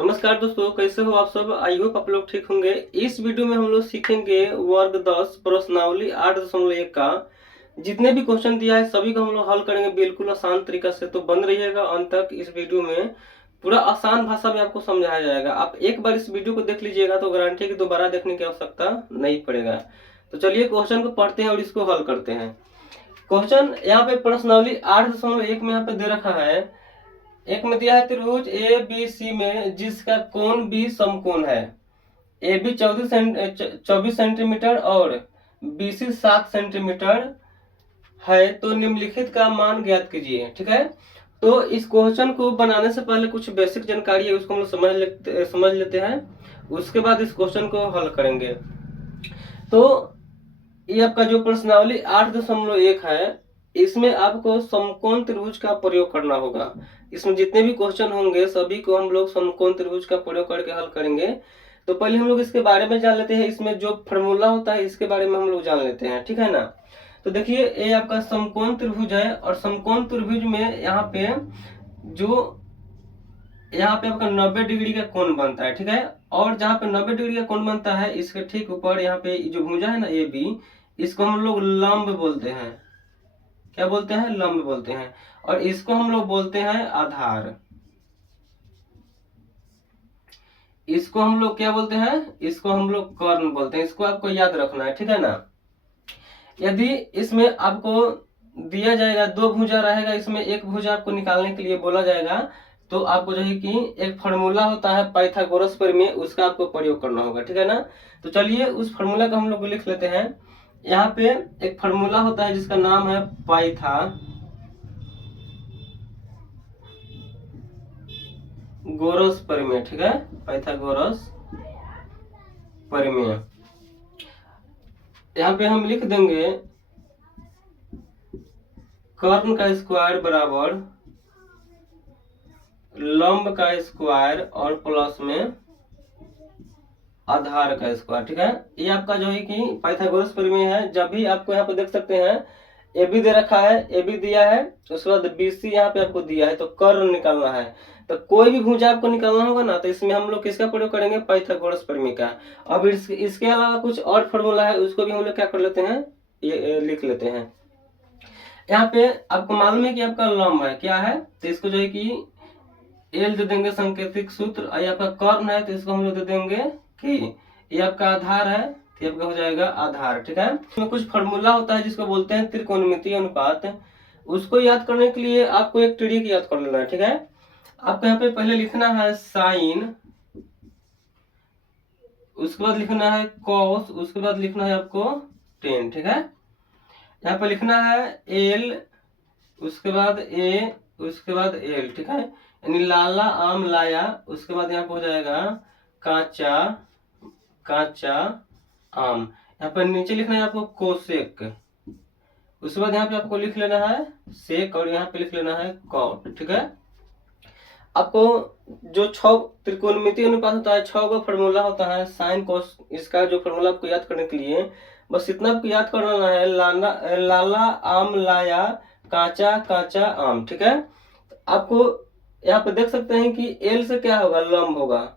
नमस्कार दोस्तों, कैसे हो आप सब। आई होप आप लोग ठीक होंगे। इस वीडियो में हम लोग सीखेंगे वर्ग 10 प्रश्नावली 8.1 का जितने भी क्वेश्चन दिया है सभी को हम लोग हल करेंगे बिल्कुल आसान तरीका से। तो बन रहिएगा अंत तक। इस वीडियो में पूरा आसान भाषा में आपको समझाया जाएगा। आप एक बार इस वीडियो को देख लीजिएगा तो गारंटी है कि दोबारा देखने की आवश्यकता नहीं पड़ेगा। तो चलिए क्वेश्चन को पढ़ते हैं और इसको हल करते हैं। क्वेश्चन यहाँ पे प्रश्नावली 8.1 में यहाँ पे दे रखा है। एक में दिया है त्रिभुज ए बी सी में जिसका कोण बी समकोण है। ए बी 24 सेंटीमीटर और बी सी 7 सेंटीमीटर है, तो निम्नलिखित का मान ज्ञात कीजिए। ठीक है, तो इस क्वेश्चन को बनाने से पहले कुछ बेसिक जानकारी है, उसको हम लोग समझ लेते हैं। उसके बाद इस क्वेश्चन को हल करेंगे। तो ये आपका जो प्रश्नावली 8.1 है, इसमें आपको समकोण त्रिभुज का प्रयोग करना होगा। इसमें जितने भी क्वेश्चन होंगे सभी को हम लोग समकोण त्रिभुज का प्रयोग करके हल करेंगे। तो पहले हम लोग इसके बारे में जान लेते हैं। इसमें जो फॉर्मूला होता है इसके बारे में हम लोग जान लेते हैं। ठीक है ना। तो देखिए, ये आपका समकोण त्रिभुज है और समकोण त्रिभुज में यहाँ पे आपका 90 डिग्री का कोण बनता है। ठीक है, और जहाँ पे 90 डिग्री का कोण बनता है इसके ठीक ऊपर यहाँ पे जो भुजा है ना ए बी, इसको हम लोग लंब बोलते हैं। क्या बोलते हैं? लंब बोलते हैं। और इसको हम लोग बोलते हैं आधार। इसको हम लोग क्या बोलते हैं? इसको हम लोग कर्ण बोलते हैं। इसको आपको याद रखना है। ठीक है ना। यदि इसमें आपको दिया जाएगा दो भुजा रहेगा, इसमें एक भुजा आपको निकालने के लिए बोला जाएगा, तो आपको जो है कि एक फार्मूला होता है पाइथागोरस प्रमेय, उसका आपको प्रयोग करना होगा। ठीक है ना। तो चलिए उस फार्मूला को हम लोग लिख लेते हैं। यहाँ पे एक फार्मूला होता है जिसका नाम है पाइथागोरस प्रमेय। ठीक है, पाइथागोरस प्रमेय। यहाँ पे हम लिख देंगे कर्ण का स्क्वायर बराबर लंब का स्क्वायर और प्लस में आधार का स्क्वायर। ठीक है, ये आपका जो है कि पाइथागोरस प्रमेय है। जब भी आपको यहाँ पे देख सकते हैं ए बी दे रखा है, ए बी दिया है, उसके बाद बी सी यहाँ पे आपको दिया है, तो कर्ण निकालना है। तो कोई भी भुजा आपको निकालना होगा ना, तो इसमें हम लोग किसका प्रयोग करेंगे? पाइथागोरस प्रमेय का। अब इसके अलावा कुछ और फॉर्मूला है, उसको भी हम लोग क्या कर लेते हैं, ये लिख लेते हैं। यहाँ पे आपको मालूम है कि आपका लंब है, क्या है, तो इसको जो है कि एल दे देंगे सांकेतिक सूत्र। ये आपका कर्ण है तो इसको हम लोग दे देंगे कि ये आपका आधार है, तो आपका हो जाएगा आधार। ठीक है, इसमें कुछ फॉर्मूला होता है जिसको बोलते हैं त्रिकोणमितीय अनुपात। उसको याद करने के लिए आपको एक ट्रिक याद कर लेना है। ठीक है, आपको यहाँ पे पहले लिखना है साइन, उसके बाद लिखना है कॉस, उसके बाद लिखना है आपको टेन। ठीक है, यहाँ पे लिखना है एल, उसके बाद ए, उसके बाद एल। ठीक है, यानी लाला आम लाया, उसके बाद यहाँ पे हो जाएगा काचा काचा आम। यहाँ पर नीचे लिखना है आपको कोसेक, उसके बाद यहाँ पे आपको लिख लेना है सेक और यहाँ पे लिख लेना है कॉट। ठीक है, आपको जो 6 त्रिकोणमितीय अनुपात होता है, 6 का फॉर्मूला होता है साइन कॉस, इसका जो फॉर्मूला आपको याद करने के लिए बस इतना आपको याद करना है, लाला आम लाया काचा काचा आम। ठीक है, आपको यहाँ पे देख सकते हैं कि एल से क्या होगा? लंब होगा।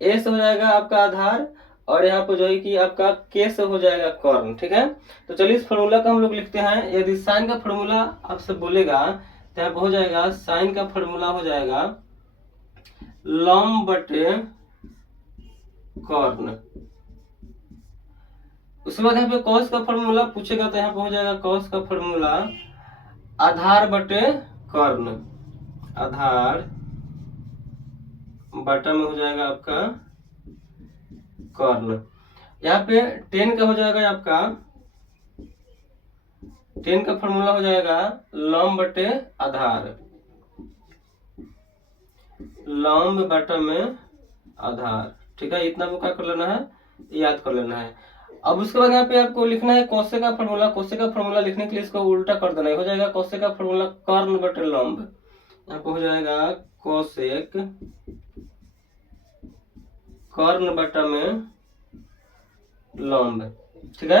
ए से हो जाएगा आपका आधार और यहाँ पे जो है कि आपका के से हो जाएगा कर्ण। ठीक है, तो चलिए इस फॉर्मूला का हम लोग लिखते हैं। यदि साइन का फॉर्मूला आपसे बोलेगा तो यहाँ पे हो जाएगा साइन का फॉर्मूला हो जाएगा लंब बटे कर्ण। उसके बाद यहाँ पे कॉस का फॉर्मूला पूछेगा तो यहाँ पे हो जाएगा कॉस का फॉर्मूला आधार बटे कर्ण। आधार बटा में हो जाएगा आपका कर्ण। यहाँ पे 10 का हो जाएगा आपका, 10 का फॉर्मूला हो जाएगा लंब बटे आधार, लंब बटा में आधार। ठीक है, इतना को क्या कर लेना है, याद कर लेना है। अब उसके बाद यहाँ पे आपको लिखना है कोसेक का फॉर्मूला। कोसेक का फॉर्मूला लिखने के लिए इसको उल्टा कर देना है, हो जाएगा कोसेक का फॉर्मूला कर्ण बटे लंब। यहाँ पे हो जाएगा कोसेक कर्ण बटा में लंब। ठीक है,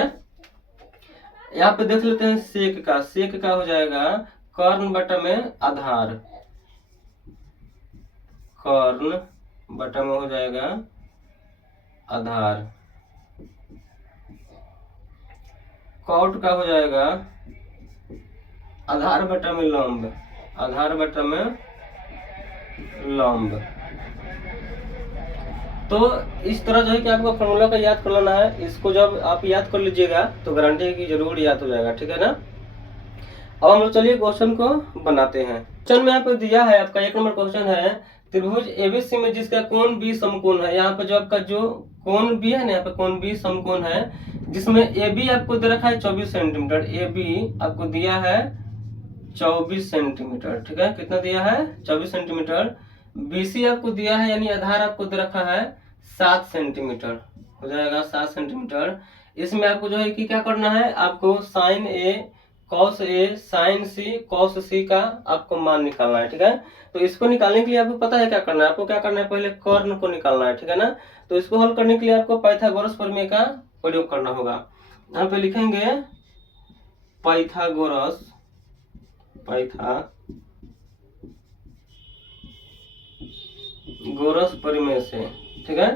यहाँ पे देख लेते हैं सेक का। सेक का हो जाएगा कर्ण बटा में आधार, कर्ण बटा में हो जाएगा आधार। कॉट का हो जाएगा आधार बटा में लंब, आधार बटा में लंब। तो इस तरह जो है कि आपको फॉर्मूला का याद कर लेना है। इसको जब आप याद कर लीजिएगा तो गारंटी है कि जरूर याद हो जाएगा, ठीक है ना। अब हम लोग चलिए क्वेश्चन को बनाते हैं। क्वेश्चन में यहाँ पे दिया है आपका 1 नंबर क्वेश्चन है, त्रिभुज एबीसी में जिसका कोण बी समकोण है। यहाँ पे जो आपका जो कोण बी है ना, यहाँ पे कोण बी समकोण है, जिसमें ए बी आपको दे रखा है 24 सेंटीमीटर। ए बी आपको दिया है 24 सेंटीमीटर, ठीक है। कितना दिया है? 24 सेंटीमीटर। बीसी आपको दिया है, यानी आधार आपको दे रखा है 7 सेंटीमीटर, हो जाएगा 7 सेंटीमीटर। इसमें आपको जो है कि क्या करना है, आपको sign A cos A sign C cos सी का आपको मान निकालना है, ठीक है। तो इसको निकालने के लिए आपको पता है क्या करना है, आपको क्या करना है, पहले कर्ण को निकालना है, ठीक है ना। तो इसको हल करने के लिए आपको पाइथागोरस प्रमेय का प्रयोग करना होगा। यहाँ पे लिखेंगे पाइथागोरस प्रमेय से, ठीक है।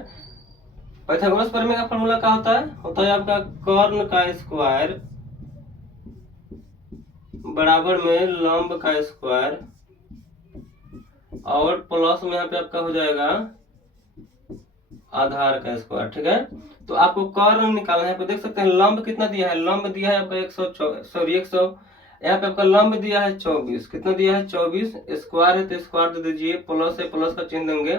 पाइथागोरस प्रमेय का फॉर्मूला क्या होता है आपका कर्ण का स्क्वायर बराबर में लंब का स्क्वायर और प्लस में यहाँ पे आपका हो जाएगा आधार का स्क्वायर, ठीक है। तो आपको कर्ण निकालना है। देख सकते हैं लंब कितना दिया है, लंब दिया है आपका 100, यहाँ पे आपका लंब दिया है 24। कितना दिया है? 24। स्क्वायर है तो स्क्वायर दे दीजिए, प्लस है प्लस का चिन्ह देंगे।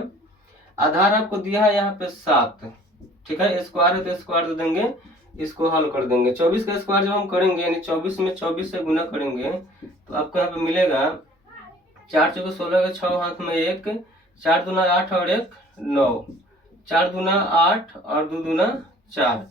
आधार आपको दिया है यहाँ पे 7, ठीक है। स्क्वायर है तो स्क्वायर दे देंगे, इसको हल कर देंगे। 24 का स्क्वायर जब हम करेंगे यानी 24 में 24 से गुना करेंगे तो आपको यहाँ पे मिलेगा 4 चौके 16 के 6 हाथ में 1, 4 दूना 8 और 1 9, 4 दूना 8 और 2 दूना 4,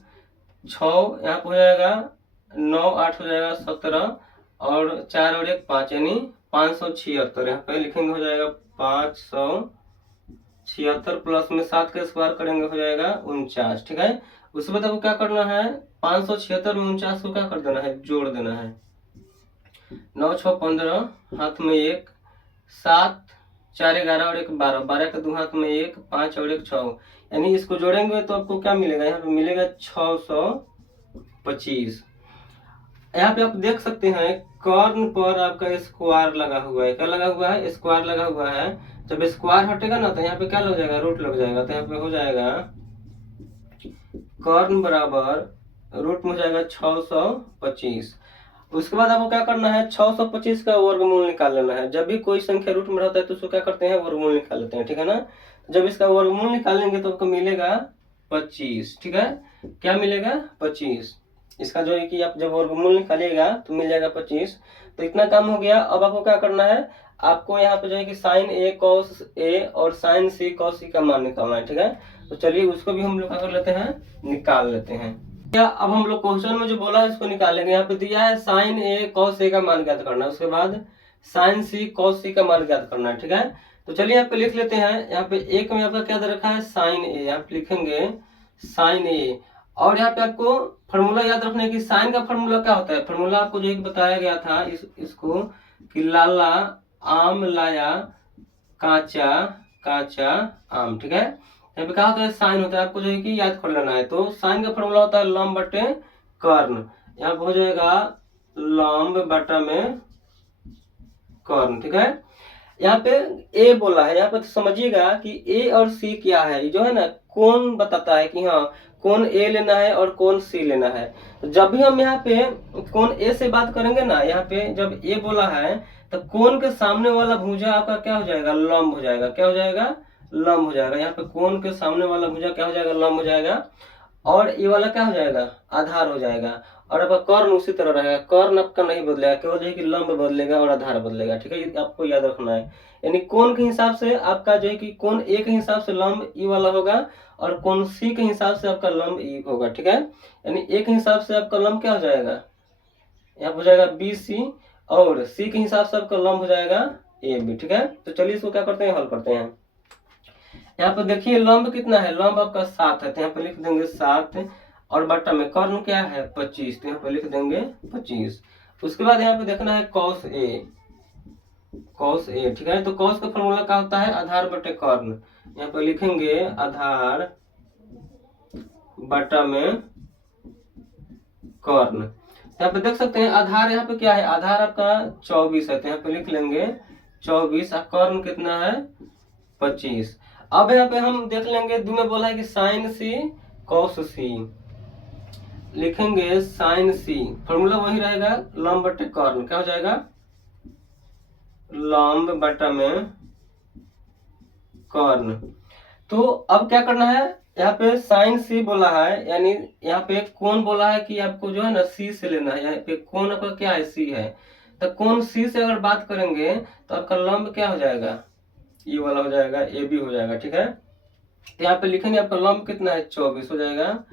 6 यहाँ पे हो जाएगा 9 8 हो जाएगा 17 और 4 और 1 5, यानी 576। यहाँ पे लिखेंगे हो जाएगा 576 प्लस में 7 का स्क्वायर करेंगे हो जाएगा 49, ठीक है। उसके बाद आपको क्या करना है, 576 में 49 को क्या कर देना है, जोड़ देना है। 9 6 15 हाथ में 1, 7 4 11 और 1 12, 12 के 2 हाथ में 1, 5 और 1 6, यानी इसको जोड़ेंगे तो आपको क्या मिलेगा, यहाँ पे मिलेगा 625। यहाँ पे आप देख सकते हैं कर्ण पर आपका स्क्वायर लगा हुआ है। क्या लगा हुआ है? स्क्वायर लगा हुआ है। जब स्क्वायर हटेगा ना तो यहाँ पे क्या लग जाएगा, रूट लग जाएगा। तो यहाँ पे हो जाएगा कर्ण बराबर रूट में हो जाएगा 625। उसके बाद आपको क्या करना है, 625 का वर्गमूल निकाल लेना है। जब भी कोई संख्या रूट में रहता है तो उसको क्या करते हैं, वर्गमूल निकाल लेते हैं, ठीक है ना। जब इसका वर्गमूल निकालेंगे तो आपको मिलेगा 25, ठीक है। क्या मिलेगा? 25। इसका जो है कि आप जब वर्गमूल निकालिएगा तो मिल जाएगा 25। तो इतना काम हो गया। अब आपको क्या करना है, आपको यहाँ पे जो है कि साइन ए कॉस ए और साइन सी कॉस सी का मान निकालना है, ठीक है। तो चलिए उसको भी हम लोग क्या कर लेते हैं, निकाल लेते हैं। क्या अब हम लोग क्वेश्चन में जो बोला है इसको निकालेंगे। यहाँ पे दिया है साइन ए कॉस ए का मान ज्ञात करना है, उसके बाद साइन सी कॉस सी का मान ज्ञात करना है, ठीक है। तो चलिए यहाँ पे लिख लेते हैं। यहाँ पे एक में आपका क्या दे रखा है, साइन ए, यहाँ पे लिखेंगे साइन ए। और यहाँ पे आपको फॉर्मूला याद रखना है कि साइन का फॉर्मूला क्या होता है। फॉर्मूला आपको जो बताया गया था इसको कि लाला आम लाया काचा काचा आम, ठीक है। यहाँ पे क्या होता है, साइन होता है, आपको जो है कि याद कर लेना है। तो साइन का फॉर्मूला होता है लंब बटे कर्ण। यहाँ पे हो जाएगा लंब बटा में कर्ण, ठीक है। यहाँ पे ए बोला है, यहाँ पे तो समझिएगा कि ए और सी क्या है। जो है ना कौन बताता है कि हाँ कौन ए लेना है और कौन सी लेना है। तो जब भी हम यहाँ पे कौन ए से बात करेंगे ना, यहाँ पे जब ए बोला है तो कोण के सामने वाला भुजा आपका क्या हो जाएगा, लंब हो जाएगा। क्या हो जाएगा, लंब हो जाएगा। यहाँ पे कोण के सामने वाला भुजा क्या हो जाएगा, लंब हो जाएगा। और ये वाला क्या हो जाएगा, आधार हो जाएगा। और आपका कर्ण उसी तरह रहेगा, कर्ण आपका नहीं बदलेगा, केवल जो है कि लंब बदलेगा और आधार बदलेगा, ठीक है। ये आपको याद रखना है। यानी कोण के हिसाब से आपका जो है कि कोण ए के हिसाब से लंब ई वाला होगा और कोण सी के हिसाब से आपका लंब ई होगा, ठीक है। यानी ए के हिसाब से आपका लंब क्या हो जाएगा, यहाँ हो जाएगा बी सी, और सी के हिसाब से आपका लंब हो जाएगा ए बी, ठीक है। तो चलिए इसको क्या करते हैं, हल करते हैं। यहाँ पर देखिए लंब कितना है, लंब आपका 7 है, तो यहाँ पे लिख देंगे 7 और बट्टा में कर्ण क्या है 25, तो यहाँ पे लिख देंगे 25। उसके बाद यहाँ पे देखना है कॉस ए, ठीक है। तो कॉस का फॉर्मूला क्या होता है, आधार बटे कर्ण। यहाँ पे लिखेंगे आधार बटा में कर्ण। यहाँ पे देख सकते हैं आधार यहाँ पे क्या है, आधार आपका 24 है, तो यहाँ पे लिख लेंगे 24 और कर्ण कितना है 25। अब यहाँ पे हम देख लेंगे दो में बोला है कि साइन सी कॉस सी, लिखेंगे साइन सी, फॉर्मूला वही रहेगा लंब बटे कर्ण, क्या हो जाएगा लंब बटा में कर्ण। तो अब क्या करना है, यहाँ पे साइन सी बोला है, यानी यहाँ पे कोण बोला है कि आपको जो है ना सी से लेना है, यहाँ पे कोण आपका क्या है सी है, तो कोण सी से अगर बात करेंगे तो आपका लंब क्या हो जाएगा ये वाला हो जाएगा, ए बी हो जाएगा, ठीक है। तो यहाँ पे लिखेंगे आपका लंब कितना है 24 हो जाएगा,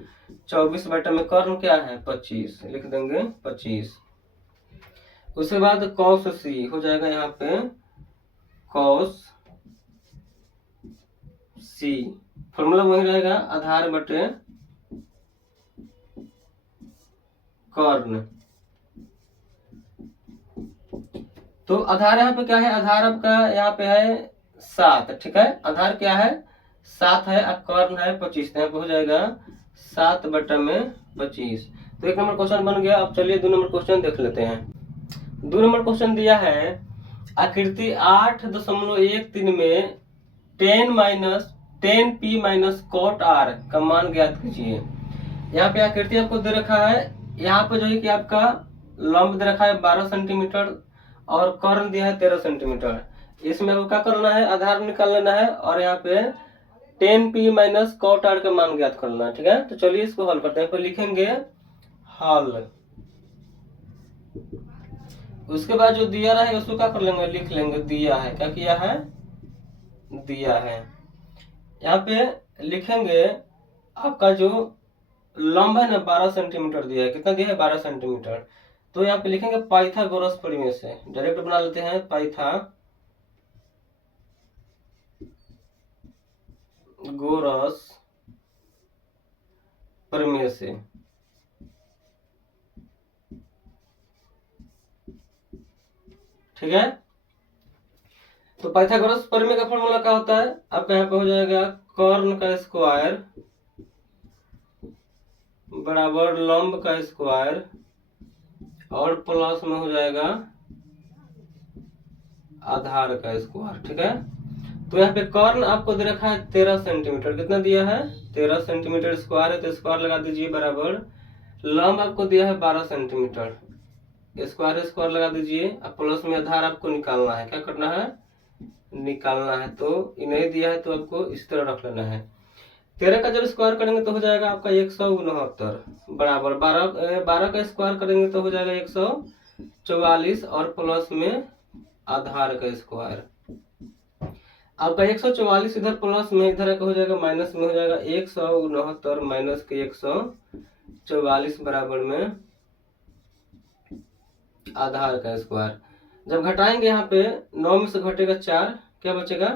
24 बटा में कर्ण क्या है 25, लिख देंगे 25। उसके बाद कॉस सी हो जाएगा यहाँ पे कॉस सी, फॉर्मूला वही रहेगा आधार बटे कर्ण। तो आधार यहाँ पे क्या है, आधार आपका यहाँ पे है 7, ठीक है, आधार क्या है 7 है और कर्ण है 25, यहाँ पे हो जाएगा 7 बटा में 25। तो 1 नंबर क्वेश्चन बन गया। अब चलिए 2 नंबर क्वेश्चन देख लेते हैं। 2 नंबर क्वेश्चन दिया है आकृति 8.13 में 10 p माइनस कॉट आर का मान ज्ञात कीजिए। यहाँ पे आकृति आपको दे रखा है, यहाँ पे जो है कि आपका लंब दे रखा है 12 सेंटीमीटर और कर्ण दिया है 13 सेंटीमीटर। इसमें आपको क्या करना है, आधार निकाल लेना है और यहाँ पे 10 p माइनस कॉट आर का मान ज्ञात करना है, ठीक है। तो चलिए इसको हल करते हैं। लिखेंगे हल, उसके बाद जो दिया रहेगा उसको क्या कर लेंगे, लिख लेंगे दिया है, क्या किया है दिया है। यहाँ पे लिखेंगे आपका जो लंब है ना 12 सेंटीमीटर दिया है, कितना दिया है 12 सेंटीमीटर। तो यहाँ पे लिखेंगे पाइथागोरस प्रमेय से, डायरेक्ट बना लेते हैं पाइथागोरस प्रमेय से। ठीक है, तो पाइथागोरस प्रमेय का फॉर्मूला क्या होता है आपका, यहाँ पे हो जाएगा कर्ण का स्क्वायर बराबर लंब का स्क्वायर और प्लस में हो जाएगा आधार का स्क्वायर, ठीक है। तो यहाँ पे कर्ण आपको दे रखा है 13 सेंटीमीटर, कितना दिया है 13 सेंटीमीटर स्क्वायर है, तो स्क्वायर लगा दीजिए बराबर लंब आपको दिया है 12 सेंटीमीटर, स्क्वायर स्क्वायर लगा दीजिए। अब प्लस में आधार आपको निकालना है, क्या करना है निकालना है। तो नहीं दिया है तो आपको इस तरह रख लेना है। 13 का जब स्क्वायर करेंगे तो हो जाएगा आपका 169 बराबर 12 का स्क्वायर करेंगे तो हो जाएगा 144 और प्लस में आधार का स्क्वायर। आपका 144 इधर प्लस में इधर का हो जाएगा माइनस में हो जाएगा 169 माइनस के 144 बराबर में आधार का स्क्वायर। जब घटाएंगे यहाँ पे 9 में से घटेगा 4, क्या बचेगा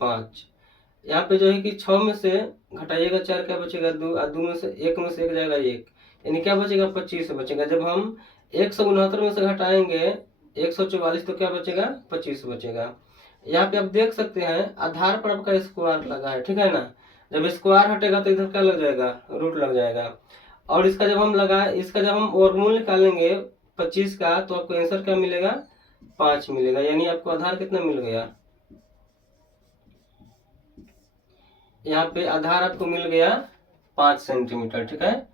5। यहाँ पे जो है कि 6 में से घटाइएगा 4, क्या बचेगा 2, और 2 में से 1 में से 1 जाएगा 1, यानी क्या बचेगा 25 बचेगा। जब हम 169 में से घटाएंगे 144 तो क्या बचेगा 25 बचेगा। यहाँ पे आप देख सकते हैं आधार पर आपका स्क्वायर लगा है, ठीक है ना। जब स्क्वायर हटेगा तो इधर क्या लग जाएगा रूट लग जाएगा, और इसका जब हम लगाए इसका जब हम वर्गमूल निकालेंगे 25 का तो आपको आंसर क्या मिलेगा 5 मिलेगा, यानी आपको आधार कितना मिल गया, यहाँ पे आधार आपको मिल गया 5 सेंटीमीटर, ठीक है।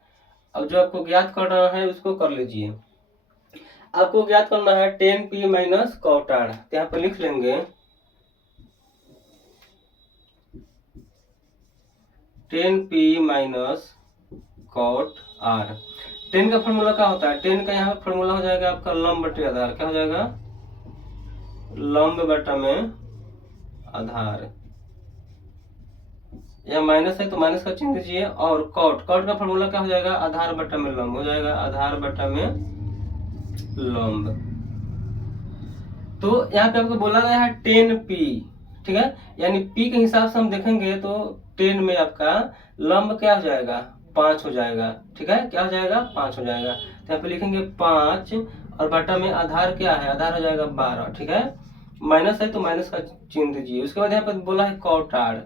अब जो आपको ज्ञात करना है उसको कर लीजिए। आपको ज्ञात करना है 10 p माइनस कॉट आर, तो यहाँ पे लिख लेंगे 10 p माइनस कॉट आर। 10 का फॉर्मूला क्या होता है, 10 का यहाँ फॉर्मूला हो जाएगा आपका लंब बटे आधार, क्या हो जाएगा लंब बटा में आधार। यहाँ माइनस है तो माइनस का चिन्ह दीजिए, और कॉट का फॉर्मूला क्या हो जाएगा आधार बटा में लंब हो जाएगा आधार बटा में लंब। तो यहाँ पे आपको बोला गया है 10 p, ठीक है, यानी p के हिसाब से हम देखेंगे तो 10 में आपका लंब क्या हो जाएगा 5 हो जाएगा, ठीक है, क्या हो जाएगा 5 हो जाएगा। तो यहाँ पे लिखेंगे 5 और बटा में आधार क्या है आधार हो जाएगा 12, ठीक है, माइनस है तो माइनस का चिन्ह दीजिए। उसके बाद यहाँ पे बोला है कॉट आर,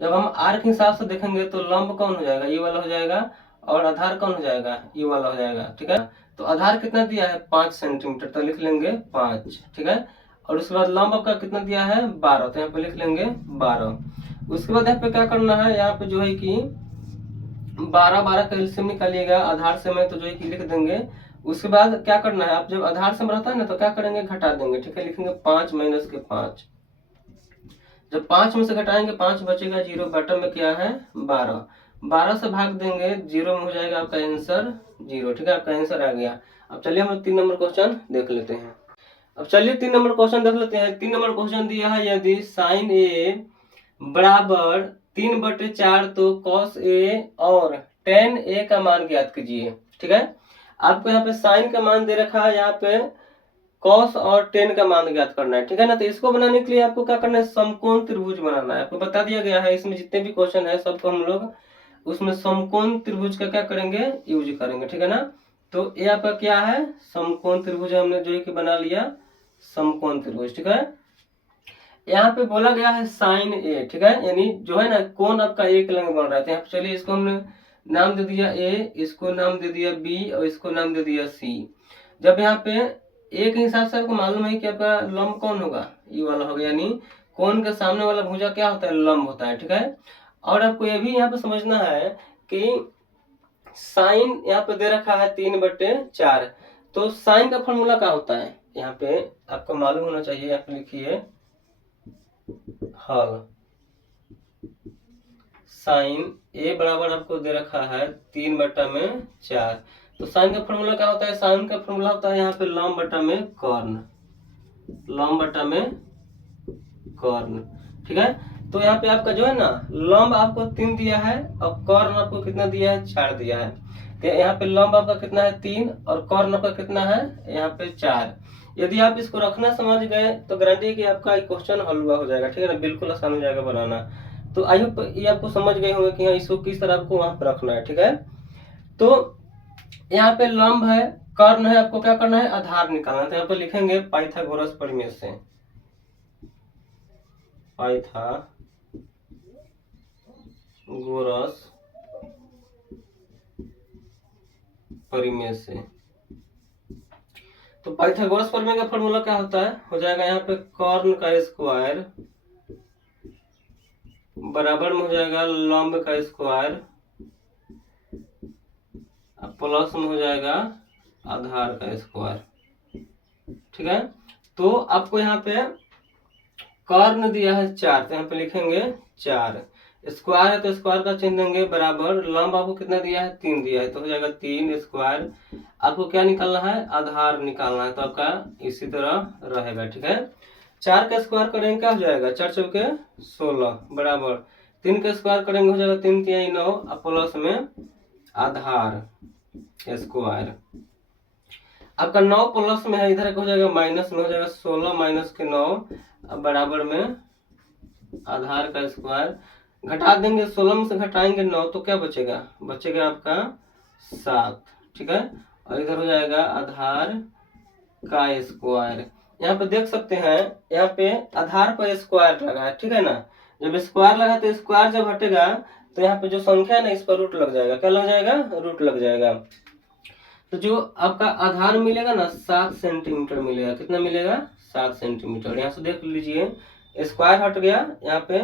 जब हम आर के हिसाब से देखेंगे तो लंब कौन हो जाएगा, ये वाला हो जाएगा, और आधार कौन हो जाएगा, ये वाला हो जाएगा। ठीक है, तो आधार कितना दिया है 5 सेंटीमीटर, तो लिख लेंगे 5। ठीक है, और उसके बाद लंब आपका कितना दिया है 12, तो यहाँ पे लिख लेंगे 12। उसके बाद यहाँ पे क्या करना है, यहाँ पे जो है कि 12 का एलसीएम निकालिएगा आधार से में, तो जो है कि लिख देंगे। उसके बाद क्या करना है, आप जब आधार से में रहता है ना तो क्या करेंगे, घटा देंगे। ठीक है, लिखेंगे 5 माइनस के 5। जब 5 में से घटाएंगे 5 बचेगा 0, बटन में क्या है 12। 12 से भाग देंगे 0 में हो जाएगा आपका आंसर 0। ठीक है, आपका आंसर आ गया। अब चलिए हम 3 नंबर क्वेश्चन देख लेते हैं। अब चलिए 3 नंबर क्वेश्चन देख लेते हैं। 3 नंबर क्वेश्चन दिया है, यदि साइन ए बराबर 3/4 तो कॉस ए और टेन ए का मान ज्ञात कीजिए। ठीक है, आपको यहाँ पे साइन का मान दे रखा है, यहाँ पे कॉस और टेन का मान ज्ञात करना है। ठीक है ना, तो इसको बनाने के लिए आपको क्या करना है, समकोण त्रिभुज बनाना है। आपको बता दिया गया है, इसमें जितने भी क्वेश्चन है सबको हम लोग उसमें समकोण त्रिभुज का क्या करेंगे, यूज करेंगे। ठीक है ना, तो ये आपका क्या है, समकोण त्रिभुज हमने जो है कि बना लिया समकोण त्रिभुज। ठीक है, यहाँ पे बोला गया है साइन ए। ठीक है, यानी जो है ना कोण आपका एक लंग बन रहा है। यहाँ पे चलिए इसको हमने नाम दे दिया ए, इसको नाम दे दिया बी, और इसको नाम दे दिया सी। जब यहाँ पे एक हिसाब से आपको मालूम है कि आपका लंब कौन होगा, ये वाला होगा, यानी कोण के सामने वाला भुजा क्या होता है, लंब होता है। ठीक है, और आपको ये भी यहाँ पे समझना है कि साइन यहाँ पे दे रखा है 3/4, तो साइन का फॉर्मूला क्या होता है, यहाँ पे आपको मालूम होना चाहिए। यहाँ पे लिखिए हल साइन ए बराबर आपको दे रखा है 3/4, तो साइन का फॉर्मूला क्या होता है, साइन का फॉर्मूला होता है यहाँ पे लंब बटा में कर्ण, लंब बटा में कर्ण। ठीक है, तो यहाँ पे आपका जो है ना लंब आपको 3 दिया है और कर्ण आपको कितना दिया है, 4 दिया है। तो यहाँ पे लंब आपका कितना है 3 और कर्ण आपका कितना है यहाँ पे 4। यदि आप इसको रखना समझ गए तो गारंटी है कि आपका क्वेश्चन हल हुआ हो जाएगा। ठीक है ना, बिल्कुल आसान हो जाएगा बनाना। तो आई होप ये आपको समझ गए होंगे कि हाँ इसको किस तरह आपको वहां पर रखना है। ठीक है, तो यहाँ पे लंब है, कर्ण है, आपको क्या करना है, आधार निकालना है। तो यहाँ पे लिखेंगे पाइथागोरस प्रमेय से, पाइथागोरस प्रमेय से। तो पाइथागोरस प्रमेय का फॉर्मूला क्या होता है, हो जाएगा यहाँ पे कर्ण का स्क्वायर बराबर में हो जाएगा लंब का स्क्वायर प्लस में हो जाएगा आधार का स्क्वायर। ठीक है, तो आपको यहाँ पे कर्ण दिया है 4, तो यहाँ पे लिखेंगे 4, स्क्वायर है तो स्क्वायर का चिन्ह देंगे, बराबर लंब आपको कितना दिया है 3 दिया है, तो हो जाएगा 3 स्क्वायर। आपको क्या निकालना है, आधार निकालना है, तो आपका इसी तरह रहेगा। ठीक है, 4 का स्क्वायर करेंगे क्या हो जाएगा, 4 चौके 16 बराबर 3 का स्क्वायर करेंगे हो जाएगा 3 तिहाई 9 प्लस में आधार स्क्वायर। आपका 9 प्लस में है, इधर हो जाएगा माइनस में, हो जाएगा 16 माइनस के 9 बराबर में आधार का स्क्वायर। घटा देंगे 16 में से घटाएंगे 9 तो क्या बचेगा, बचेगा आपका 7। ठीक है, और इधर हो जाएगा आधार का स्क्वायर। यहाँ पे देख सकते हैं, यहाँ पे आधार पर स्क्वायर लगा है। ठीक है ना, जब स्क्वायर लगा तो स्क्वायर जब हटेगा तो यहाँ पे जो संख्या है ना इस पर रूट लग जाएगा, क्या लग जाएगा, रूट लग जाएगा। तो जो आपका आधार मिलेगा ना 7 सेंटीमीटर मिलेगा, कितना मिलेगा 7 सेंटीमीटर। यहाँ से देख लीजिए स्क्वायर हट गया यहाँ पे,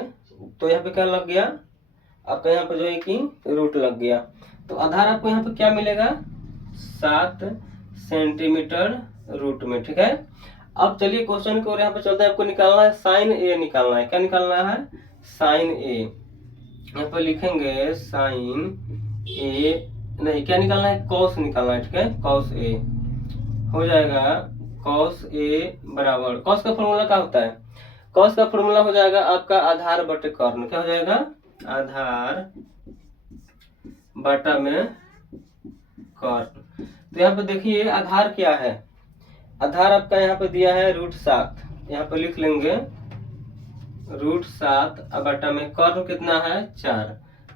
तो यहाँ पे क्या लग गया आपका, यहाँ पे जो है कि रूट लग गया, तो आधार आपको यहाँ पे क्या मिलेगा 7 सेंटीमीटर रूट में। ठीक है, अब चलिए क्वेश्चन को यहाँ पे चलते हैं। आपको निकालना है साइन ए, निकालना है, क्या निकालना है, साइन ए। यहाँ पे लिखेंगे साइन ए, नहीं क्या निकालना है, कॉस निकालना है। ठीक है, कॉस ए हो जाएगा, कॉस ए बराबर, कॉस का फॉर्मूला क्या होता है, कॉस का फॉर्मूला हो जाएगा आपका आधार बटे कर्ण, क्या हो जाएगा, आधार बटा में कर्ण। तो यहाँ पे देखिए आधार क्या है, आधार आपका यहाँ पे दिया है √7, यहाँ पे लिख लेंगे √7 बटा में कर्ण कितना है 4,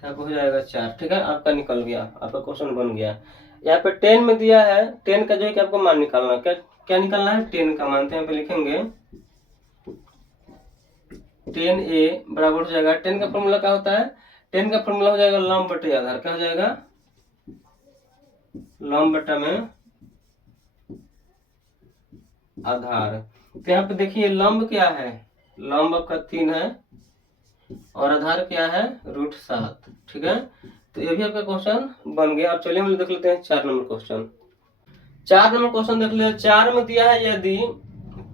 यहाँ पे हो जाएगा 4। ठीक है, आपका निकल गया, आपका क्वेश्चन बन गया। यहाँ पे 10 में दिया है, 10 का जो है कि आपको मान निकालना, क्या क्या निकालना है, 10 का मान। तो यहाँ पे लिखेंगे टेन ए बराबर हो जाएगा, टेन का फॉर्मूला क्या होता है, टेन का फॉर्मूला हो जाएगा लंब बटे आधार, क्या हो जाएगा, लंब बटा में आधार। तो यहाँ पे देखिए लंब क्या है, लंब आपका 3 है और आधार क्या है √7, ठीक है। तो ये भी आपका क्वेश्चन बन गया। और चलिए हम देख लेते हैं 4 नंबर क्वेश्चन। 4 नंबर क्वेश्चन देख लिया। 4 में दिया है यदि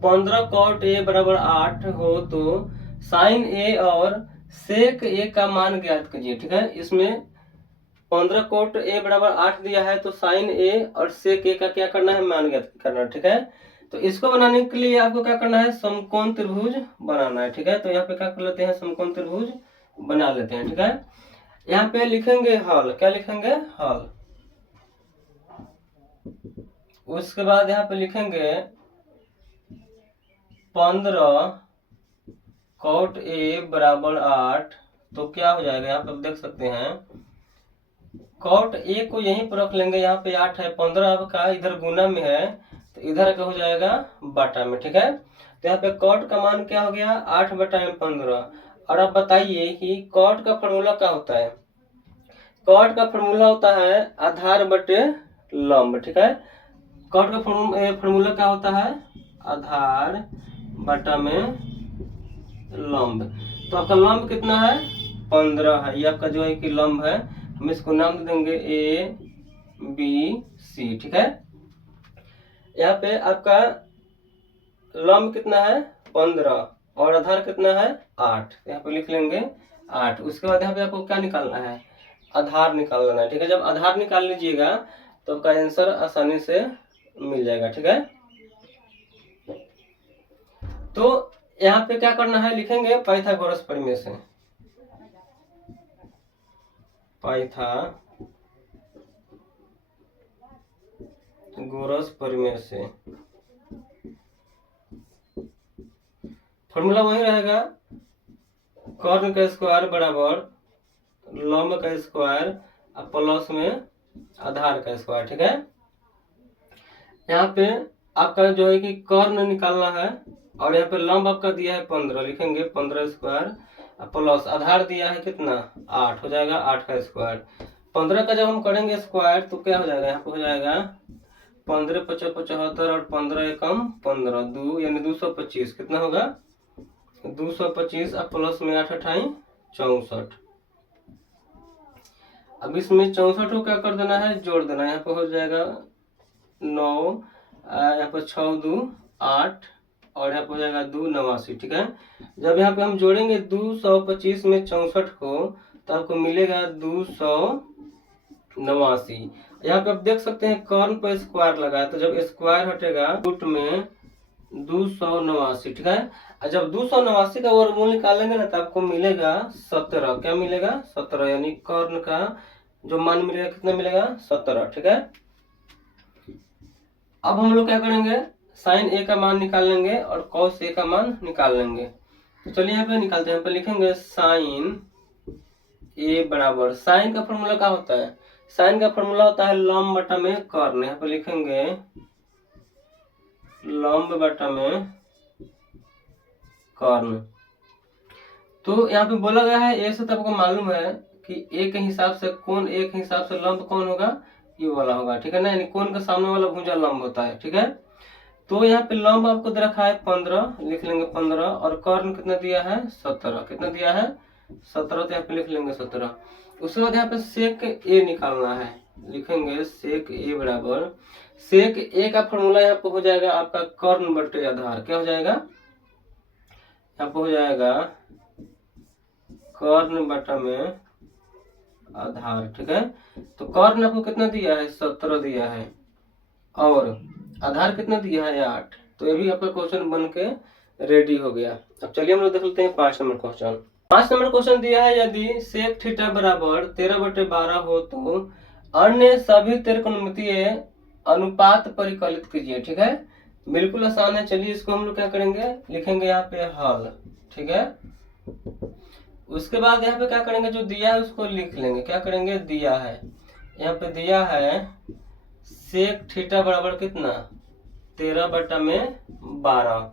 15 cot a बराबर 8 हो तो sin a और sec a का मान ज्ञात कीजिए, ठीक है। इसमें 15 cot a बराबर 8 दिया है तो sin a और sec a का क्या करना है, मान ज्ञात करना है, ठीक है। तो इसको बनाने के लिए आपको क्या करना है, समकोण त्रिभुज बनाना है, ठीक है। तो यहाँ पे क्या कर लेते हैं, समकोण त्रिभुज बना लेते हैं, ठीक है। यहाँ पे लिखेंगे हल, क्या लिखेंगे, हल। उसके बाद यहाँ पे लिखेंगे 15 cot a बराबर 8, तो क्या हो जाएगा, यहाँ पे आप देख सकते हैं cot a को यहीं पर रख लेंगे, यहाँ पे 8 है, 15 आपका इधर गुना में है तो इधर क्या हो जाएगा बाटा में, ठीक है। तो यहाँ पे cot का मान क्या हो गया, 8 बटा में 15। और अब बताइए कि cot का फॉर्मूला क्या होता है, cot का फॉर्मूला होता है आधार बटे लंब, ठीक है। cot का फॉर्मूला क्या होता है, आधार बटा में लंब। तो आपका लंब कितना है, 15 है, ये आपका जो है कि लंब है, हम इसको नाम दे देंगे ABC, ठीक है। यहाँ पे आपका लंब कितना है 15 और आधार कितना है 8, यहाँ पे लिख लेंगे 8। उसके बाद यहाँ पे आपको क्या निकालना है, आधार निकाल लेना है, ठीक है। जब आधार निकाल लीजिएगा तो आपका आंसर आसानी से मिल जाएगा, ठीक है। तो यहाँ पे क्या करना है, लिखेंगे पाइथागोरस प्रमेय से, पाइथागोरस प्रमेय से फॉर्मूला वही रहेगा, कर्ण का स्क्वायर बराबर लंब का स्क्वायर प्लस में आधार का स्क्वायर, ठीक है। यहाँ पे आपका जो है कि कर्ण निकालना है और यहाँ पे लंब आपका दिया है 15, लिखेंगे 15 स्क्वायर प्लस आधार दिया है कितना 8, हो जाएगा 8 का स्क्वायर। 15 का जब हम करेंगे स्क्वायर तो क्या हो जाएगा, यहाँ पे हो जाएगा 15 × 5 = 75 और 15 एकम 15, 2 यानी 225, कितना होगा 225 अब प्लस में 8 × 8 = 64। अब इसमें 64 को क्या कर देना है, जोड़ देना है, यहाँ पे हो जाएगा 9, यहाँ पर 6 2 8 और यहाँ पर हो जाएगा 2 89, ठीक है। जब यहाँ पे हम जोड़ेंगे 225 में 64 को तो आपको मिलेगा 289। यहाँ पे आप देख सकते हैं कर्ण पर स्क्वायर लगा है, तो जब स्क्वायर हटेगा रूट में 289, ठीक है। और जब 289 का वर्गमूल निकालेंगे ना तो आपको मिलेगा 17, क्या मिलेगा 17, यानी कर्ण का जो मान मिलेगा कितना मिलेगा 17, ठीक है। अब हम लोग क्या करेंगे, साइन ए का मान निकाल लेंगे और कॉस ए का मान निकाल लेंगे। तो चलिए यहाँ पे निकालते हैं, यहाँ पे लिखेंगे साइन ए बराबर, साइन का फॉर्मूला क्या होता है, साइन का फॉर्मूला होता है लंब बटा में कर्ण, यहाँ पे लिखेंगे लंब बटा में कर्ण। तो यहाँ पे बोला गया है ए से, तो आपको मालूम है कि ए के हिसाब से कोण, ए के हिसाब से लंब कौन होगा, ये वाला होगा, ठीक है ना, यानी कोण का सामने वाला भुजा लंब होता है, ठीक है। तो यहाँ पे लंब आपको दे रखा है 15, लिख लेंगे 15 और कर्ण कितना दिया है 17, कितना दिया है 17, तो यहाँ पे लिख लेंगे 17। उसके बाद यहाँ पे सेक ए निकालना है, लिखेंगे सेक ए बराबर, सेक ए का फॉर्मूला यहाँ पे हो जाएगा आपका कर्ण बटे आधार, क्या हो जाएगा, यहाँ पे हो जाएगा कर्ण बटा में आधार, ठीक है। तो कर्ण आपको कितना दिया है 17 दिया है और आधार कितना दिया है 8, तो ये भी आपका क्वेश्चन बन के रेडी हो गया। अब चलिए हम लोग देख लेते हैं 5 नंबर क्वेश्चन। 5 नंबर क्वेश्चन दिया है यदि सेक थीटा बराबर 13/12 हो तो अन्य सभी त्रिकोणमितीय अनुपात परिकलित कीजिए, ठीक है। बिल्कुल आसान है, चलिए इसको हम लोग क्या करेंगे, लिखेंगे यहाँ पे हल, ठीक है। उसके बाद यहाँ पे क्या करेंगे, जो दिया है उसको लिख लेंगे, क्या करेंगे, दिया है, यहाँ पे दिया है सेक थीटा बराबर कितना 13/12।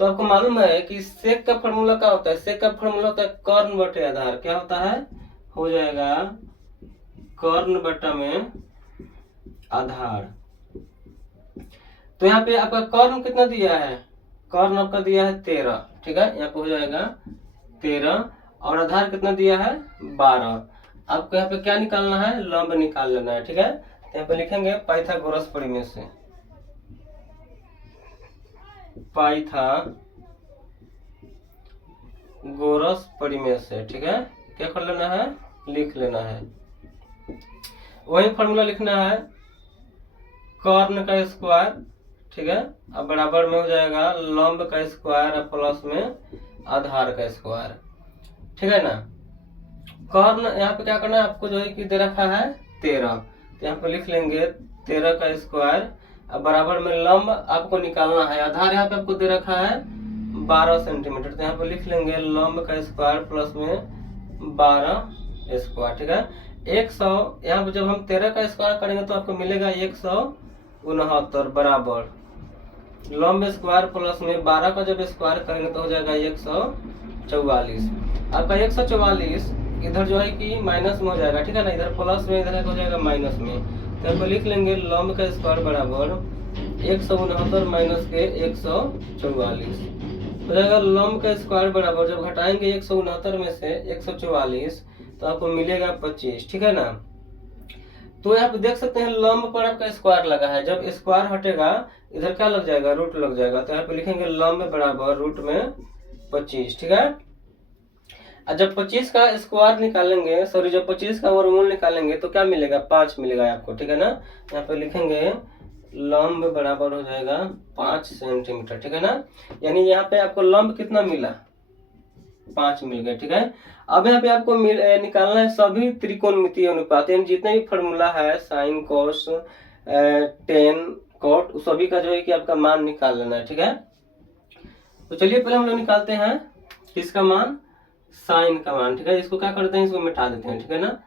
तो आपको मालूम है कि सेक का फॉर्मूला क्या होता है? सेक का फॉर्मूला होता है कर्ण बटे आधार। क्या होता है? हो जाएगा कर्ण बटा में आधार। तो यहाँ पे आपका कर्ण कितना दिया है? कर्ण आपका दिया है 13, ठीक है, यहाँ पे हो जाएगा 13, और आधार कितना दिया है? 12। आपको यहाँ पे क्या निकालना है? लंब निकाल लेना है, ठीक है। तो यहाँ पे लिखेंगे पाइथागोरस परिमेय से, पाइथागोरस परिमेय से, ठीक है। क्या कर लेना है? लिख लेना है। वही फॉर्मूला लिखना है कर्ण का स्क्वायर, ठीक है, अब बराबर में हो जाएगा लंब का स्क्वायर और प्लस में आधार का स्क्वायर, ठीक है ना। कर्ण यहाँ पे क्या करना है आपको, जो है कि दे रखा है 13, तो यहाँ पे लिख लेंगे 13 का स्क्वायर, अब बराबर में लंब आपको निकालना है। आधार यहाँ पे आपको दे रखा है 12 सेंटीमीटर, तो यहाँ पे लिख लेंगे लंब का स्क्वायर प्लस में 12 स्क्वायर, ठीक है। 100, यहाँ पे जब हम 13 का स्क्वायर करेंगे तो आपको मिलेगा 169 बराबर लंब स्क्वायर प्लस में 12 का जब स्क्वायर करेंगे तो हो जाएगा 144। आपका 144 इधर जो है कि माइनस में हो जाएगा, ठीक है ना, इधर प्लस में, इधर हो जाएगा माइनस में, तो यहाँ पे लिख लेंगे लंब का स्क्वायर बराबर 169 माइनस के 144 हो जाएगा। लंब का स्क्वायर बराबर जब घटाएंगे 169 में से 144 तो आपको मिलेगा 25, ठीक है ना। तो यहाँ पे देख सकते हैं लंब पर आपका स्क्वायर लगा है, जब स्क्वायर हटेगा इधर क्या लग जाएगा? रूट लग जाएगा, तो यहाँ पे लिखेंगे लंब बराबर रूट में 25, ठीक है। और जब 25 का स्क्वायर निकालेंगे, सॉरी जब 25 का वर्गमूल निकालेंगे तो क्या मिलेगा? 5 मिलेगा आपको, ठीक है ना। यहाँ पे लिखेंगे लंब बराबर हो जाएगा 5 सेंटीमीटर, ठीक है ना। यानी यहाँ पे आपको लंब कितना मिला? 5 मिल गए, ठीक है। अब यहाँ पे आपको निकालना है सभी त्रिकोणमितीय अनुपात, यानी जितने भी फॉर्मूला है साइन कोस टेन कॉट, सभी का जो है कि आपका मान निकाल लेना है, ठीक है। तो चलिए पहले हम लोग निकालते हैं किसका मान? साइन का मान, ठीक है। इसको क्या करते हैं? इसको मिटा देते हैं, ठीक है ना।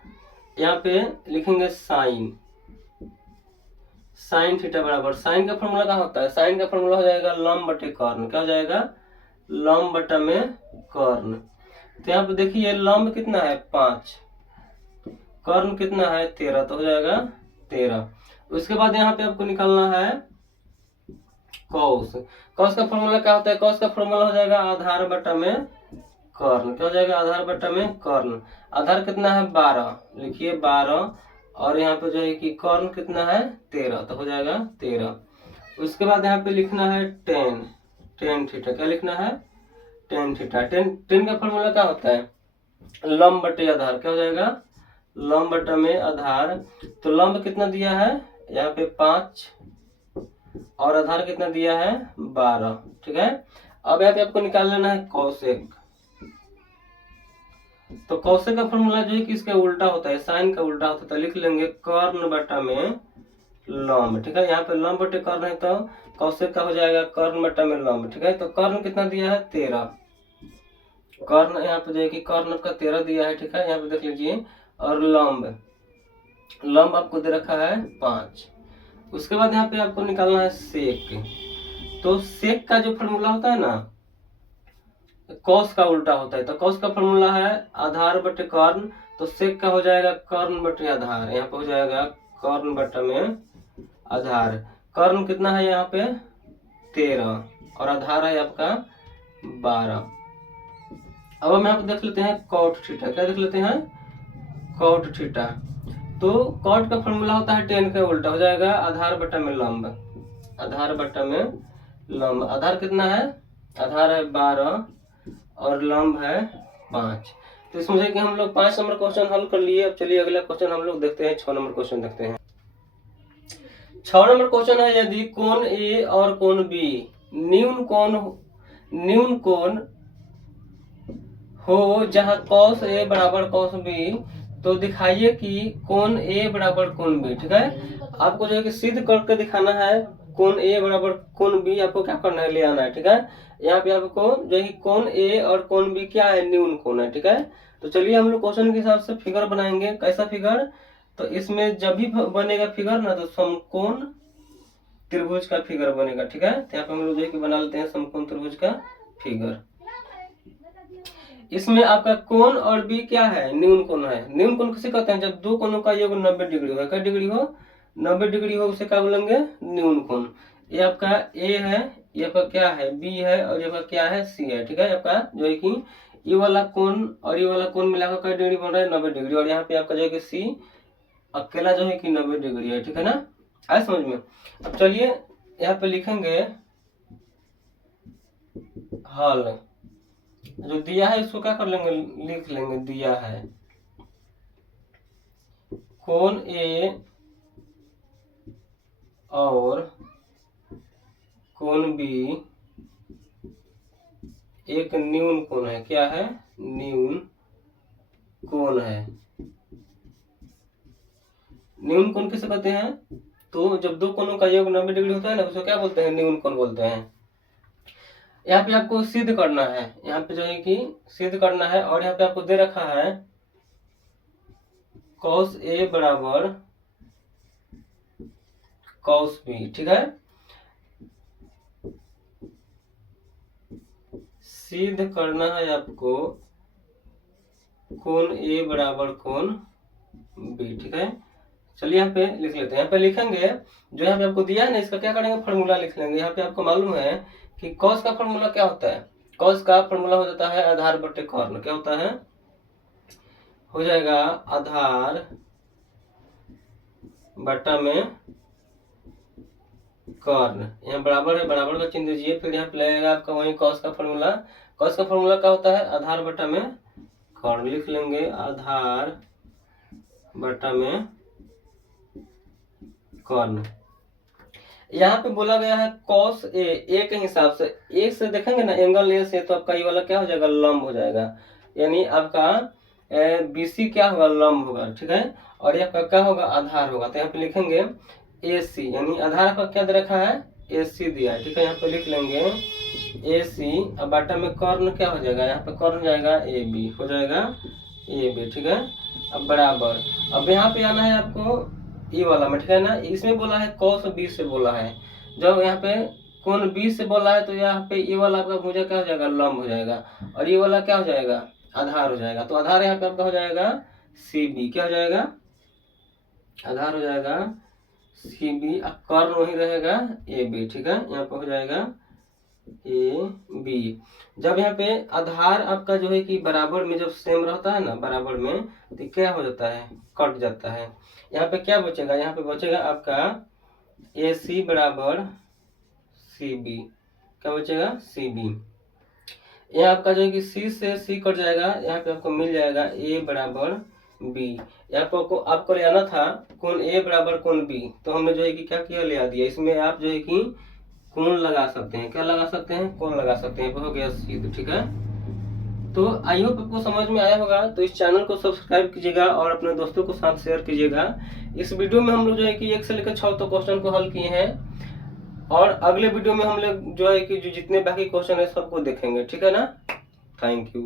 यहाँ पे लिखेंगे साइन थीटा बराबर, साइन का फॉर्मूला क्या होता है? साइन का फॉर्मूला हो जाएगा लंब बटे कर्ण। क्या हो जाएगा? लंब बटा में कर्ण। तो यहाँ पे देखिए लंब कितना है? 5, कर्ण कितना है? 13, तो हो जाएगा 13। उसके बाद यहाँ पे आपको निकालना है कॉस। कॉस का फॉर्मूला क्या होता है? कॉस का फॉर्मूला हो जाएगा आधार बटा में कर्ण। क्या हो जाएगा? आधार बटा में कर्ण। आधार कितना है? 12, लिखिए 12, और यहाँ पे जो है कि कर्ण कितना है? 13, तो हो जाएगा 13। उसके बाद यहाँ पे लिखना है टेन थीटा। क्या लिखना है? Tan theta. टेन का फॉर्मूला क्या होता है? लंब बटे आधार। क्या हो जाएगा? लंब बटा में आधार। तो लंब कितना दिया है? यहाँ पे 5, और आधार कितना दिया है? 12, ठीक है। अब यहाँ पे आपको निकाल लेना है कौशिक। तो कौशिक का फॉर्मूला जो है कि इसका उल्टा होता है, साइन का उल्टा होता है, तो लिख लेंगे कर्ण बटा में लंब, ठीक है। यहाँ पे लंब बटे कर्ण है तो कौशिक का हो जाएगा कर्ण बटा में लंब, ठीक है। तो कर्ण कितना दिया है? 13। कर्ण यहाँ पे जो है कि कर्ण का 13 दिया है, ठीक है, यहाँ पे देख लीजिए। और लंब आपको दे रखा है 5। उसके बाद यहाँ पे आपको निकालना है सेक। तो सेक का जो फॉर्मूला होता है ना, कॉस का उल्टा होता है, तो कॉस का फॉर्मूला है आधार बटे कर्ण, तो सेक का हो जाएगा कर्ण बटे आधार। यहाँ पे हो जाएगा कर्ण बटा में आधार। कर्ण कितना है यहाँ पे? 13, और आधार है आपका 12। अब हम यहाँ पे देख लेते हैं कॉट थीटा। क्या देख लेते हैं? Cot theta. तो कॉट का फॉर्मूला होता है टेन का उल्टा, हो जाएगा आधार बटा में लंब। आधार बटा में लंब। आधार कितना है? आधार है 12 और लंब है 5। तो इसमें से कि हम लोग 5 नंबर क्वेश्चन हल कर लिए। अब चलिए अगला क्वेश्चन हम लोग देखते हैं, 6 नंबर क्वेश्चन देखते हैं। 6 नंबर क्वेश्चन है, यदि कोण ए और कोण बी न्यून कोण हो जहां cos ए बराबर cos बी, तो दिखाइए कि कोण ए बराबर कोण बी, ठीक है। आपको जो है कि सिद्ध करके दिखाना है कोण ए बराबर कोण बी, आपको क्या करना है? ले आना है, ठीक है। यहाँ पे आपको जो है कि कोण ए और कोण बी क्या है? न्यून कोण है, ठीक है। तो चलिए हम लोग क्वेश्चन के हिसाब से फिगर बनाएंगे। कैसा फिगर? तो इसमें जब भी बनेगा फिगर ना, तो समकोण त्रिभुज का फिगर बनेगा। ठीक है, तो यहाँ पे हम लोग जो है कि बना लेते हैं समकोण त्रिभुज का फिगर। इसमें आपका कोण और बी क्या है, न्यून कोण है। न्यून कोण किसे कहते हैं, जब दो कोणों का योग 90 डिग्री हो। क्या डिग्री हो, 90 डिग्री हो, उसे क्या बोलेंगे, न्यून कोण। ये आपका ए है, ये आपका क्या है, बी है, और ये आपका क्या है, सी है। ठीक है, आपका जो है कि ये वाला कोण और ये वाला कोण मिलाकर क्या डिग्री बन रहा है, 90 डिग्री। और यहाँ पे आपका जो है कि सी अकेला जो है कि 90 डिग्री है। ठीक है ना, आए समझ में। अब चलिए यहाँ पे लिखेंगे हल। जो दिया है इसको क्या कर लेंगे, लिख लेंगे। दिया है कोण ए और कोण बी एक न्यून कोण है। क्या है, न्यून कोण है। न्यून कोण किसे कहते हैं, तो जब दो कोणों का योग 90 डिग्री होता है ना, उसको क्या बोलते हैं, न्यून कोण बोलते हैं। यहाँ पे आपको सिद्ध करना है, यहाँ पे जो है कि सिद्ध करना है। और यहाँ पे आपको दे रखा है cos A बराबर cos B। ठीक है, सिद्ध करना है आपको कोण A बराबर कोण B। ठीक है, चलिए यहाँ पे लिख लेते हैं। यहाँ पे लिखेंगे, जो यहाँ पे आपको दिया है ना, इसका क्या करेंगे, फॉर्मूला लिख लेंगे। यहाँ पे आपको मालूम है कि कॉस का फॉर्मूला क्या होता है। कॉस का फॉर्मूला हो जाता है आधार बटे कर्ण। क्या होता है, हो जाएगा आधार बटा में कर्ण। यहाँ बराबर है, बराबर का चिन्ह दीजिए। फिर यहाँ पे लगेगा आपका वही कॉस का फॉर्मूला। कॉस का फॉर्मूला क्या होता है, आधार बटा में कर्ण। लिख लेंगे आधार बटा में कर्ण। यहाँ पे बोला गया है cos ए के हिसाब से। ए से देखेंगे ना, एंगल ए से, तो आपका ये वाला क्या हो जाएगा, लंब हो जाएगा। यानी आपका बीसी क्या होगा, लंब होगा। ठीक है, और ये आपका क्या होगा, आधार होगा। तो यहाँ पे लिखेंगे AC, यानी आधार आपका क्या दे रखा है, AC दिया है। ठीक है, यहाँ पे लिख लेंगे AC। अब बाटा में कर्ण क्या हो जाएगा, यहाँ पे कर्ण जाएगा AB, हो जाएगा AB। ठीक है, अब बराबर। अब यहाँ पे आना है आपको ये वाला में। ठीक है ना, इसमें बोला है cos B से बोला है। जब यहाँ पे कोण B से बोला है, तो यहाँ पे ये वाला आपका भुजा क्या हो जाएगा, लंब हो जाएगा। और ये वाला क्या हो जाएगा, आधार हो जाएगा। तो आधार यहाँ पे आपका हो जाएगा CB। क्या हो जाएगा, आधार हो जाएगा CB। कर्ण वही रहेगा AB। ठीक है, यहाँ पे हो जाएगा AB। जब यहाँ पे आधार आपका जो है कि बराबर में जब सेम रहता है ना, बराबर में, तो क्या हो जाता है, कट जाता है। यहाँ पे क्या बचेगा, यहाँ पे बचेगा आपका AC बराबर CB। क्या बचेगा, CB। यहाँ आपका जो है कि C से C कट जाएगा, यहाँ पे आपको मिल जाएगा A बराबर B। यहाँ पे आपको ले आना था कोण A बराबर कोण B, तो हमने जो है कि क्या किया, ले आ दिया। इसमें आप जो है कि कोण लगा सकते हैं। क्या लगा सकते हैं, कोण लगा सकते हैं। हो गया सिद्ध। ठीक है, तो आई होप आपको समझ में आया होगा। तो इस चैनल को सब्सक्राइब कीजिएगा और अपने दोस्तों को साथ शेयर कीजिएगा। इस वीडियो में हम लोग जो है कि 1 से लेकर 6 तो क्वेश्चन को हल किए हैं, और अगले वीडियो में हम लोग जो है कि जो जितने बाकी क्वेश्चन है सबको देखेंगे। ठीक है ना, थैंक यू।